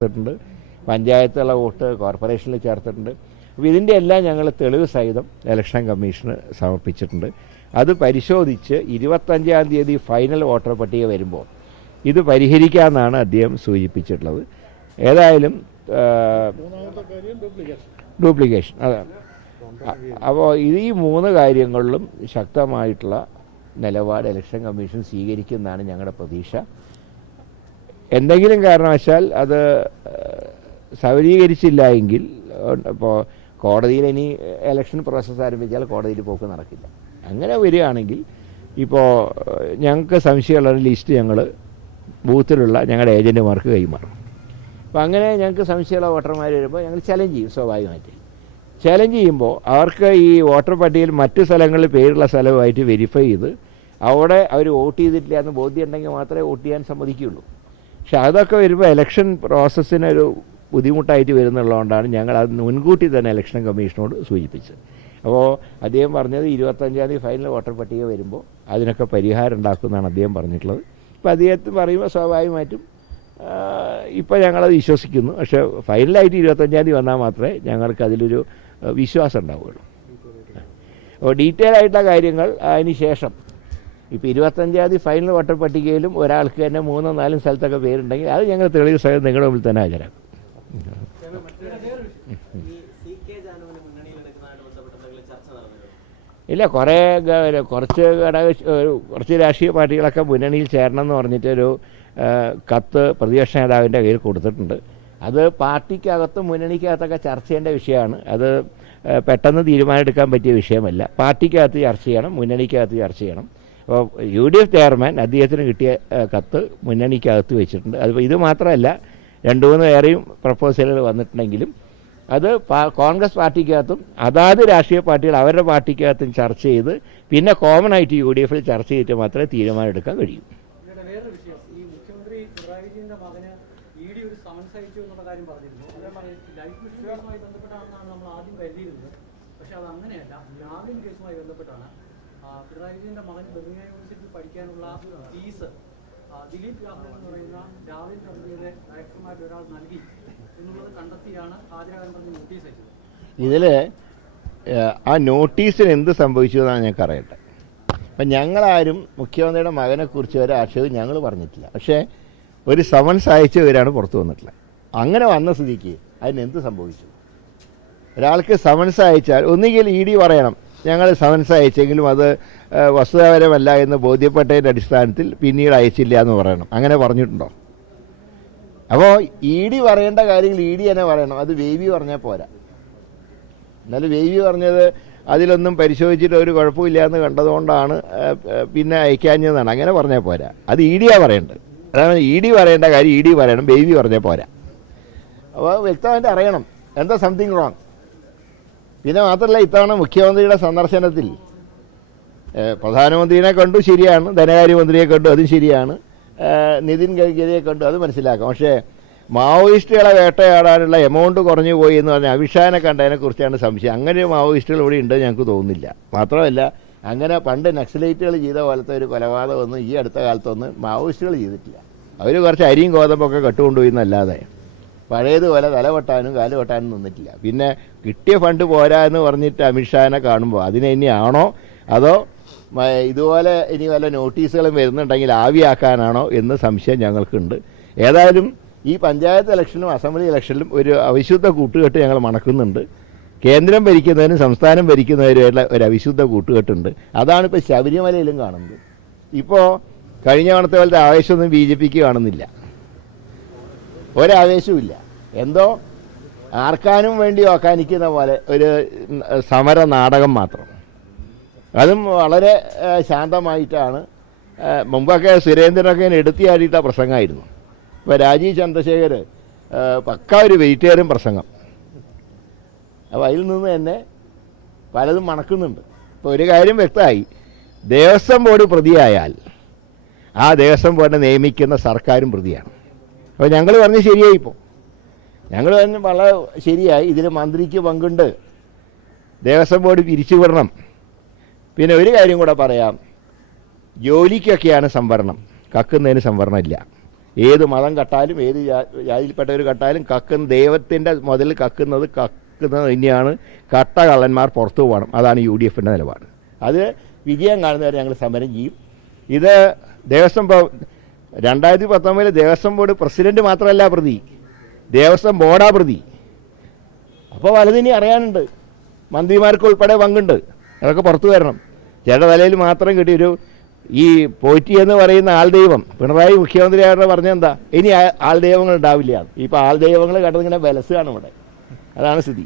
ചേർത്തിട്ടുണ്ട്, പഞ്ചായത്തുള്ള വോട്ട് കോർപ്പറേഷനിൽ ചേർത്തിട്ടുണ്ട്. അപ്പോൾ ഇതിൻ്റെ എല്ലാം ഞങ്ങൾ തെളിവ് സഹിതം ഇലക്ഷൻ കമ്മീഷന് സമർപ്പിച്ചിട്ടുണ്ട്. അത് പരിശോധിച്ച് 25-ാം തീയതി ഫൈനൽ വോട്ടർ പട്ടിക വരുമ്പോൾ ഇത് പരിഹരിക്കാമെന്നാണ് അദ്ദേഹം സൂചിപ്പിച്ചിട്ടുള്ളത്. ഏതായാലും ഡ്യൂപ്ലിക്കേഷൻ അതാണ്. അപ്പോൾ ഈ 3 കാര്യങ്ങളിലും ശക്തമായിട്ടുള്ള നിലപാട് ഇലക്ഷൻ കമ്മീഷൻ സ്വീകരിക്കുമെന്നാണ് ഞങ്ങളുടെ പ്രതീക്ഷ. എന്തെങ്കിലും കാരണവശാൽ അത് സബലീകരിച്ചില്ല എങ്കിൽ ഇപ്പോൾ കോടതിയിൽ ഇനി ഇലക്ഷൻ പ്രോസസ്സ് ആരംഭിച്ചാൽ കോടതിയിൽ പോക്ക് നടക്കില്ല. അങ്ങനെ വരികയാണെങ്കിൽ ഇപ്പോൾ ഞങ്ങൾക്ക് സംശയമുള്ള ലിസ്റ്റ് ഞങ്ങൾ ബൂത്തിലുള്ള ഞങ്ങളുടെ ഏജൻറ്റുമാർക്ക് കൈമാറും. അപ്പോൾ അങ്ങനെ ഞങ്ങൾക്ക് സംശയമുള്ള വോട്ടർമാർ വരുമ്പോൾ ഞങ്ങൾ ചലഞ്ച് ചെയ്യും. സ്വാഭാവികമായിട്ട് ചലഞ്ച് ചെയ്യുമ്പോൾ അവർക്ക് ഈ വോട്ടർ പട്ടികയിൽ മറ്റു സ്ഥലങ്ങളിൽ പേരുള്ള സ്ഥലവുമായിട്ട് വെരിഫൈ ചെയ്ത് അവിടെ അവർ വോട്ട് ചെയ്തിട്ടില്ല എന്ന് ബോധ്യം ഉണ്ടെങ്കിൽ മാത്രമേ വോട്ട് ചെയ്യാൻ സമ്മതിക്കുകയുള്ളൂ. പക്ഷെ അതൊക്കെ വരുമ്പോൾ ഇലക്ഷൻ പ്രോസസ്സിനൊരു ബുദ്ധിമുട്ടായിട്ട് വരുന്നുള്ളതുകൊണ്ടാണ് ഞങ്ങൾ അത് മുൻകൂട്ടി തന്നെ ഇലക്ഷൻ കമ്മീഷനോട് സൂചിപ്പിച്ചത്. അപ്പോൾ അദ്ദേഹം പറഞ്ഞത് 25-ാം തീയതി ഫൈനൽ വോട്ടർ പട്ടിക വരുമ്പോൾ അതിനൊക്കെ പരിഹാരം ഉണ്ടാക്കുമെന്നാണ് അദ്ദേഹം പറഞ്ഞിട്ടുള്ളത്. ഇപ്പോൾ അദ്ദേഹത്തിന് പറയുമ്പോൾ സ്വാഭാവികമായിട്ടും ഇപ്പോൾ ഞങ്ങളത് വിശ്വസിക്കുന്നു. പക്ഷേ ഫൈനലായിട്ട് 25-ാം തീയതി വന്നാൽ മാത്രമേ ഞങ്ങൾക്ക് അതിലൊരു വിശ്വാസം ഉണ്ടാവുകയുള്ളൂ. അപ്പോൾ ഡീറ്റെയിൽ ആയിട്ടുള്ള കാര്യങ്ങൾ അതിന് ശേഷം ഇപ്പോൾ 25-ാം തീയതി ഫൈനൽ വോട്ടർ പട്ടികയിലും ഒരാൾക്ക് തന്നെ 3-4 സ്ഥലത്തൊക്കെ പേരുണ്ടെങ്കിൽ അത് ഞങ്ങൾ തെളിവ് സഹിതം നിങ്ങളുടെ മുമ്പിൽ തന്നെ ഹാജരാക്കും. ഇല്ല, കുറച്ച് രാഷ്ട്രീയ പാർട്ടികളൊക്കെ മുന്നണിയിൽ ചേരണം എന്ന് പറഞ്ഞിട്ടൊരു കത്ത് പ്രതിപക്ഷ നേതാവിൻ്റെ കയ്യിൽ കൊടുത്തിട്ടുണ്ട്. അത് പാർട്ടിക്കകത്തും മുന്നണിക്കകത്തൊക്കെ ചർച്ച ചെയ്യേണ്ട വിഷയമാണ്. അത് പെട്ടെന്ന് തീരുമാനമെടുക്കാൻ പറ്റിയ വിഷയമല്ല. പാർട്ടിക്കകത്ത് ചർച്ച ചെയ്യണം, മുന്നണിക്കകത്ത് ചർച്ച ചെയ്യണം. അപ്പോൾ UDF ചെയർമാൻ അദ്ദേഹത്തിന് കിട്ടിയ കത്ത് മുന്നണിക്കകത്ത് വെച്ചിട്ടുണ്ട്. അതിപ്പോൾ ഇത് മാത്രമല്ല, 2-3 വേറെയും പ്രപ്പോസലുകൾ വന്നിട്ടുണ്ടെങ്കിലും അത് കോൺഗ്രസ് പാർട്ടിക്കകത്തും അതാത് രാഷ്ട്രീയ പാർട്ടികൾ അവരുടെ പാർട്ടിക്കകത്തും ചർച്ച ചെയ്ത് പിന്നെ കോമൺ ആയിട്ട് UDFൽ ചർച്ച ചെയ്തിട്ട് മാത്രമേ തീരുമാനം എടുക്കാൻ കഴിയൂ. പിണറായി വിജയന്റെ മകന് ബർമിംഗം യൂണിവേഴ്സിറ്റിയിൽ പഠിക്കാനുള്ള ഫീസ് ദിലീപ് രാഹുൽ എന്ന് പറയുന്ന രാവിലെ കമ്പനിയുടെ ഡയറക്ടർമാരിൽ ഒരാൾ നൽകി എന്നുള്ളത് കണ്ടെത്തിയാണ് ഹാജരാകാൻ പറഞ്ഞ് നോട്ടീസ് അയച്ചത്. ഇതിൽ ആ നോട്ടീസിന് എന്ത് സംഭവിച്ചു എന്നാണ് ഞങ്ങൾക്ക് അറിയട്ടെ. അപ്പം ഞങ്ങളാരും മുഖ്യമന്ത്രിയുടെ മകനെക്കുറിച്ച് ഒരു ആക്ഷേപം ഞങ്ങൾ പറഞ്ഞിട്ടില്ല. പക്ഷേ ഒരു സമൻസ് അയച്ചവരാണ് പുറത്തു വന്നിട്ടുള്ളത്. അങ്ങനെ വന്ന സ്ഥിതിക്ക് അതിനെന്ത് സംഭവിച്ചു? ഒരാൾക്ക് സമൻസ് അയച്ചാൽ ഒന്നുകിൽ ED പറയണം ഞങ്ങൾ സമൻസ് അയച്ചെങ്കിലും അത് വസ്തുതാപരമല്ല എന്ന് ബോധ്യപ്പെട്ടതിൻ്റെ അടിസ്ഥാനത്തിൽ പിന്നീട് അയച്ചില്ല എന്ന് പറയണം. അങ്ങനെ പറഞ്ഞിട്ടുണ്ടോ? അപ്പോൾ ED പറയേണ്ട കാര്യങ്ങൾ ED തന്നെ പറയണം. അത് വേവി പറഞ്ഞാൽ പോരാ. എന്നാലും വേവി പറഞ്ഞത് അതിലൊന്നും പരിശോധിച്ചിട്ട് ഒരു കുഴപ്പമില്ല എന്ന് കണ്ടതുകൊണ്ടാണ് പിന്നെ അയക്കാഞ്ഞതാണ്. അങ്ങനെ പറഞ്ഞാൽ പോരാ. അത് EDയാണ് പറയേണ്ടത്. അതാണ് ED പറയേണ്ട കാര്യം ED പറയണം, വേവി പറഞ്ഞാൽ പോരാ. അപ്പോൾ വ്യക്തമായിട്ട് അറിയണം എന്താ സംതിങ് റോങ്. പിന്നെ മാത്രമല്ല, ഇത്തവണ മുഖ്യമന്ത്രിയുടെ സന്ദർശനത്തിൽ പ്രധാനമന്ത്രിയെ കണ്ടു, ശരിയാണ്. ധനകാര്യമന്ത്രിയെ കണ്ടു, അതും ശരിയാണ്. നിതിൻ ഗഡ്കരിയെ കണ്ടു, അത് മനസ്സിലാക്കാം. പക്ഷേ മാവോയിസ്റ്റുകളെ വേട്ടയാടാനുള്ള എമൗണ്ട് കുറഞ്ഞു പോയി എന്ന് പറഞ്ഞാൽ അമിത്ഷാനെ കണ്ടതിനെക്കുറിച്ചാണ് സംശയം. അങ്ങനെ മാവോയിസ്റ്റുകൾ ഇവിടെ ഉണ്ടെന്ന് ഞങ്ങൾക്ക് തോന്നുന്നില്ല. മാത്രമല്ല, അങ്ങനെ പണ്ട് നക്സലൈറ്റുകൾ ചെയ്ത പോലത്തെ ഒരു കൊലപാതകമൊന്നും ഈ അടുത്ത കാലത്തൊന്നും മാവോയിസ്റ്റുകൾ ചെയ്തിട്ടില്ല. അവർ കുറച്ച് അരിയും ഗോതമ്പൊക്കെ കട്ടുകൊണ്ടുപോയി എന്നല്ലാതെ പഴയതുപോലെ തല വെട്ടാനും കാല് വെട്ടാനും നിന്നിട്ടില്ല. പിന്നെ കിട്ടിയ ഫണ്ട് പോരാ എന്ന് പറഞ്ഞിട്ട് അമിത്ഷാനെ കാണുമ്പോൾ അതിനെ ഇനിയാണോ അതോ ഇതുപോലെ ഇനി വല്ല നോട്ടീസുകളും വരുന്നുണ്ടെങ്കിൽ ആവിയാക്കാനാണോ എന്ന് സംശയം ഞങ്ങൾക്കുണ്ട്. ഏതായാലും ഈ പഞ്ചായത്ത് ഇലക്ഷനും അസംബ്ലി ഇലക്ഷനിലും ഒരു അവിശുദ്ധ കൂട്ടുകെട്ട് ഞങ്ങൾ മണക്കുന്നുണ്ട്. കേന്ദ്രം ഭരിക്കുന്നതിനും സംസ്ഥാനം ഭരിക്കുന്നതിനുമായിട്ടുള്ള ഒരു അവിശുദ്ധ കൂട്ടുകെട്ടുണ്ട്. അതാണിപ്പോൾ ശബരിമലയിലും കാണുന്നത്. ഇപ്പോൾ കഴിഞ്ഞ തവണത്തെ പോലത്തെ ആവേശമൊന്നും BJPക്ക് കാണുന്നില്ല. ഒരാവേശവുമില്ല. എന്തോ ആർക്കാനും വേണ്ടി ഓക്കാനിക്കുന്ന പോലെ ഒരു സമര നാടകം മാത്രം. അതും വളരെ ശാന്തമായിട്ടാണ്. മുമ്പൊക്കെ സുരേന്ദ്രനൊക്കെ എടുത്തിയാടിയിട്ട പ്രസംഗമായിരുന്നു. ഇപ്പോൾ രാജീവ് ചന്ദ്രശേഖർ പക്ക ഒരു വെജിറ്റേറിയൻ പ്രസംഗം. അപ്പോൾ അതിൽ നിന്ന് തന്നെ പലതും മണക്കുന്നുണ്ട്. ഇപ്പോൾ ഒരു കാര്യം വ്യക്തമായി, ദേവസ്വം ബോർഡ് പ്രതിയായാൽ ആ ദേവസ്വം ബോർഡിനെ നിയമിക്കുന്ന സർക്കാരും പ്രതിയാണ്. അപ്പോൾ ഞങ്ങൾ പറഞ്ഞ് ശരിയായി. ഇപ്പോൾ ഞങ്ങൾ തന്നെ വളരെ ശരിയായി. ഇതിൽ മന്ത്രിക്ക് പങ്കുണ്ട്, ദേവസ്വം ബോർഡ് പിരിച്ചുവിടണം. പിന്നെ ഒരു കാര്യം കൂടെ പറയാം, ജോലിക്കൊക്കെയാണ് സംവരണം, കക്കുന്നതിന് സംവരണം ഇല്ല. ഏത് മതം കട്ടാലും ഏത് ജാതിയിൽപ്പെട്ടവർ കട്ടാലും ദൈവത്തിൻ്റെ മുതൽ കക്കുന്നത് തന്നെയാണ്. കട്ട കള്ളന്മാർ പുറത്തു പോകണം. അതാണ് UDFൻ്റെ നിലപാട്. അത് വിജയം കാണുന്നവരെ ഞങ്ങൾ സമരം ചെയ്യും. ഇത് ദേവസ്വം 2019 ദേവസ്വം ബോർഡ് പ്രസിഡന്റ് മാത്രമല്ല പ്രതി, ദേവസ്വം ബോർഡാ പ്രതി. അപ്പോൾ വലുതിനി അറിയാനുണ്ട്, മന്ത്രിമാർക്ക് ഉൾപ്പെടെ പങ്കുണ്ട്. അതൊക്കെ പുറത്തു വരണം. ചേട്ട തലയിൽ മാത്രം കിട്ടിയൊരു ഈ പോറ്റി എന്ന് പറയുന്ന ആൾദൈവം പിണറായി മുഖ്യമന്ത്രിയായിട്ട് പറഞ്ഞെന്താ, ഇനി ആൾദൈവങ്ങൾ ഉണ്ടാവില്ല. ഇപ്പോൾ ആൾദൈവങ്ങൾ കണ്ടതിങ്ങനെ ബലസാണ് ഇവിടെ. അതാണ് സ്ഥിതി.